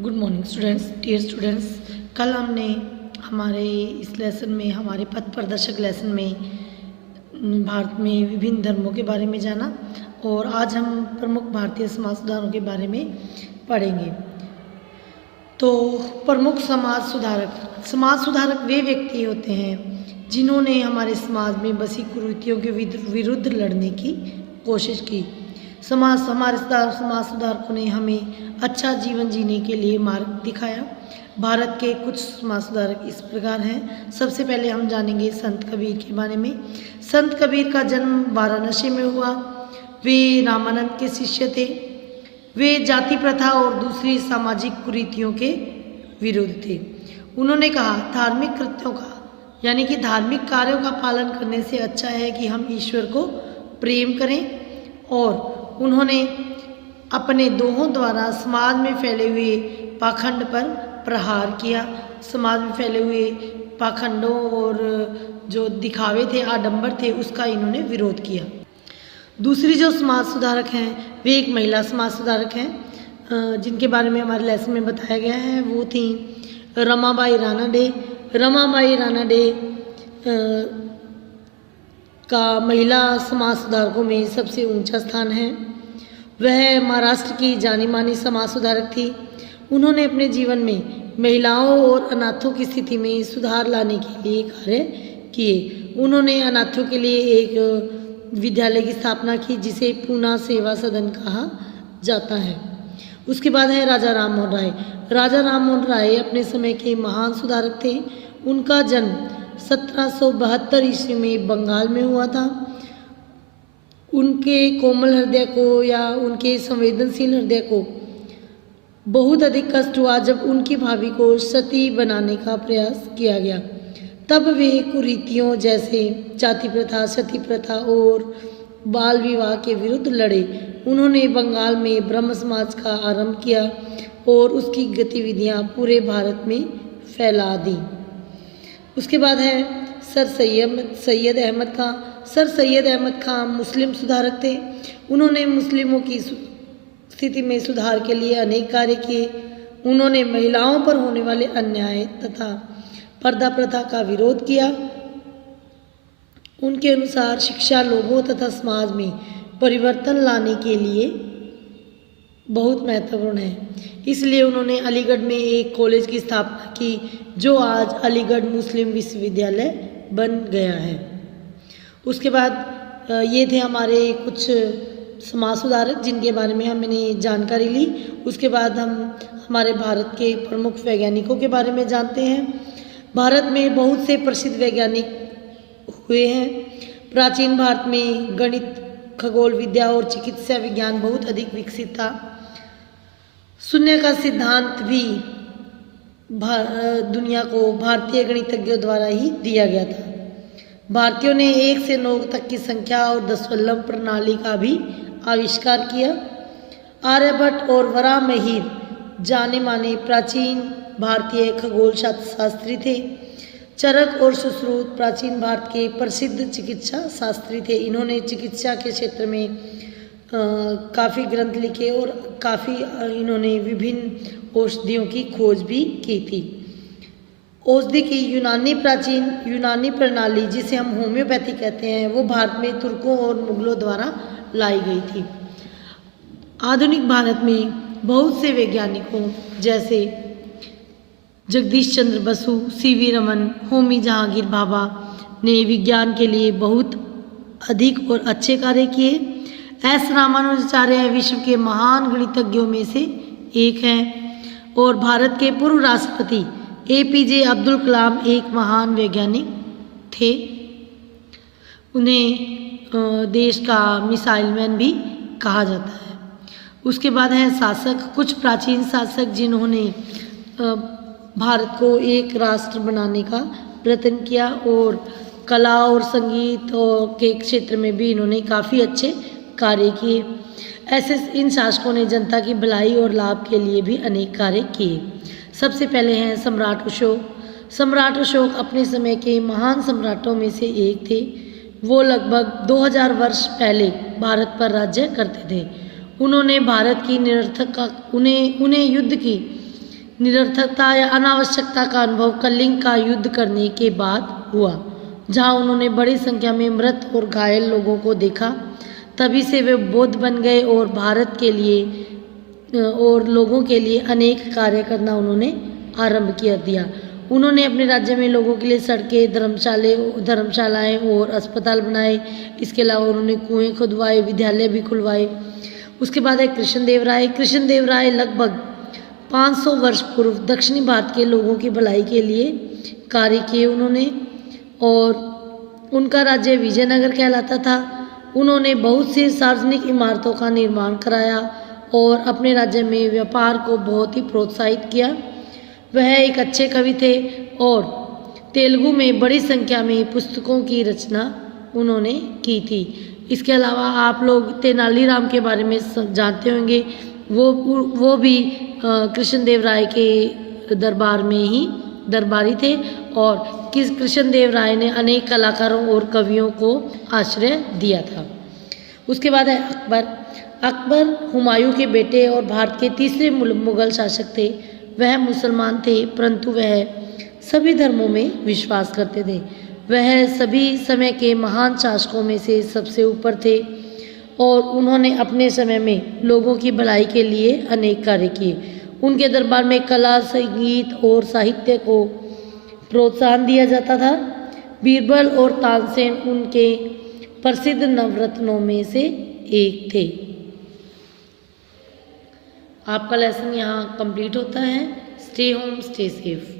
Good morning students, dear students. कल हमने हमारे इस लेसन में, हमारे पथ प्रदर्शक लेसन में भारत में विभिन्न धर्मों के बारे में जाना और आज हम प्रमुख भारतीय समाज सुधारकों के बारे में पढ़ेंगे। तो प्रमुख समाज सुधारक वे व्यक्ति होते हैं जिन्होंने हमारे समाज में बसी कुरीतियों के विरुद्ध लड़ने की कोशिश की। हमारे समाज सुधारकों ने हमें अच्छा जीवन जीने के लिए मार्ग दिखाया। भारत के कुछ समाज सुधारक इस प्रकार हैं। सबसे पहले हम जानेंगे संत कबीर के बारे में। संत कबीर का जन्म वाराणसी में हुआ। वे रामानंद के शिष्य थे। वे जाति प्रथा और दूसरी सामाजिक कुरीतियों के विरुद्ध थे। उन्होंने कहा, धार्मिक कृत्यों का यानी कि धार्मिक कार्यों का पालन करने से अच्छा है कि हम ईश्वर को प्रेम करें। और उन्होंने अपने दोहों द्वारा समाज में फैले हुए पाखंड पर प्रहार किया। समाज में फैले हुए पाखंडों और जो दिखावे थे, आडंबर थे, उसका इन्होंने विरोध किया। दूसरी जो समाज सुधारक हैं वे एक महिला समाज सुधारक हैं जिनके बारे में हमारे लेसन में बताया गया है। वो थी रमाबाई रानाडे। रमाबाई रानाडे का महिला समाज सुधारकों में सबसे ऊंचा स्थान है। वह महाराष्ट्र की जानी मानी समाज सुधारक थी। उन्होंने अपने जीवन में महिलाओं और अनाथों की स्थिति में सुधार लाने के लिए कार्य किए। उन्होंने अनाथों के लिए एक विद्यालय की स्थापना की जिसे पूना सेवा सदन कहा जाता है। उसके बाद है राजा राम मोहन राय। राजा राम मोहन राय अपने समय के महान सुधारक थे। उनका जन्म 1772 ईस्वी में बंगाल में हुआ था। उनके कोमल हृदय को या उनके संवेदनशील हृदय को बहुत अधिक कष्ट हुआ जब उनकी भाभी को सती बनाने का प्रयास किया गया। तब वे कुरीतियों जैसे जाति प्रथा, सती प्रथा और बाल विवाह के विरुद्ध लड़े। उन्होंने बंगाल में ब्रह्म समाज का आरंभ किया और उसकी गतिविधियां पूरे भारत में फैला दी। उसके बाद है सर सैयद अहमद खां। सर सैयद अहमद खां मुस्लिम सुधारक थे। उन्होंने मुस्लिमों की स्थिति में सुधार के लिए अनेक कार्य किए। उन्होंने महिलाओं पर होने वाले अन्याय तथा पर्दा प्रथा का विरोध किया। उनके अनुसार शिक्षा लोगों तथा समाज में परिवर्तन लाने के लिए बहुत महत्वपूर्ण है। इसलिए उन्होंने अलीगढ़ में एक कॉलेज की स्थापना की जो आज अलीगढ़ मुस्लिम विश्वविद्यालय बन गया है। उसके बाद ये थे हमारे कुछ समाज सुधारक जिनके बारे में हमने जानकारी ली। उसके बाद हम हमारे भारत के प्रमुख वैज्ञानिकों के बारे में जानते हैं। भारत में बहुत से प्रसिद्ध वैज्ञानिक हुए हैं। प्राचीन भारत में गणित, खगोल विद्या और चिकित्सा विज्ञान बहुत अधिक विकसित था। शून्य का सिद्धांत भी दुनिया को भारतीय गणितज्ञों द्वारा ही दिया गया था। भारतीयों ने 1 से 9 तक की संख्या और दशमलव प्रणाली का भी आविष्कार किया। आर्यभट्ट और वराहमिहिर जाने माने प्राचीन भारतीय खगोल शास्त्री थे। चरक और सुश्रुत प्राचीन भारत के प्रसिद्ध चिकित्सा शास्त्री थे। इन्होंने चिकित्सा के क्षेत्र में काफ़ी ग्रंथ लिखे और काफ़ी इन्होंने विभिन्न औषधियों की खोज भी की थी। औषधि की प्राचीन यूनानी प्रणाली जिसे हम होम्योपैथी कहते हैं वो भारत में तुर्कों और मुगलों द्वारा लाई गई थी। आधुनिक भारत में बहुत से वैज्ञानिकों जैसे जगदीश चंद्र बसु, सीवी रमन, होमी जहांगीर भाभा ने विज्ञान के लिए बहुत अधिक और अच्छे कार्य किए। एस रामानुजाचार्य विश्व के महान गणितज्ञों में से एक हैं और भारत के पूर्व राष्ट्रपति APJ अब्दुल कलाम एक महान वैज्ञानिक थे। उन्हें देश का मिसाइल मैन भी कहा जाता है। उसके बाद है शासक। कुछ प्राचीन शासक जिन्होंने भारत को एक राष्ट्र बनाने का प्रयत्न किया और कला और संगीत के क्षेत्र में भी इन्होंने काफ़ी अच्छे कार्य किए। ऐसे इन शासकों ने जनता की भलाई और लाभ के लिए भी अनेक कार्य किए। सबसे पहले हैं सम्राट अशोक। सम्राट अशोक अपने समय के महान सम्राटों में से एक थे। वो लगभग 2000 वर्ष पहले भारत पर राज्य करते थे। उन्होंने भारत की निरर्थक उन्हें युद्ध की निरर्थकता या अनावश्यकता का अनुभव कलिंग का युद्ध करने के बाद हुआ, जहां उन्होंने बड़ी संख्या में मृत और घायल लोगों को देखा। तभी से वे बौद्ध बन गए और भारत के लिए और लोगों के लिए अनेक कार्य करना उन्होंने आरंभ कर दिया। उन्होंने अपने राज्य में लोगों के लिए सड़कें, धर्मशालाएं और अस्पताल बनाए। इसके अलावा उन्होंने कुएं खुदवाए, विद्यालय भी खुलवाए। उसके बाद है कृष्णदेव राय। कृष्णदेव राय लगभग 500 वर्ष पूर्व दक्षिणी भारत के लोगों की भलाई के लिए कार्य किए उन्होंने, और उनका राज्य विजयनगर कहलाता था। उन्होंने बहुत से सार्वजनिक इमारतों का निर्माण कराया और अपने राज्य में व्यापार को बहुत ही प्रोत्साहित किया। वह एक अच्छे कवि थे और तेलुगु में बड़ी संख्या में पुस्तकों की रचना उन्होंने की थी। इसके अलावा आप लोग तेनालीराम के बारे में जानते होंगे। वो भी कृष्णदेव राय के दरबार में ही दरबारी थे और कृष्णदेव राय ने अनेक कलाकारों और कवियों को आश्रय दिया था। उसके बाद है अकबर। अकबर हुमायूं के बेटे और भारत के तीसरे मुगल शासक थे। वह मुसलमान थे, परंतु वह सभी धर्मों में विश्वास करते थे। वह सभी समय के महान शासकों में से सबसे ऊपर थे और उन्होंने अपने समय में लोगों की भलाई के लिए अनेक कार्य किए। उनके दरबार में कला, संगीत और साहित्य को प्रोत्साहन दिया जाता था। बीरबल और तानसेन उनके प्रसिद्ध नवरत्नों में से एक थे। आपका लेसन यहाँ कंप्लीट होता है। Stay home, stay safe.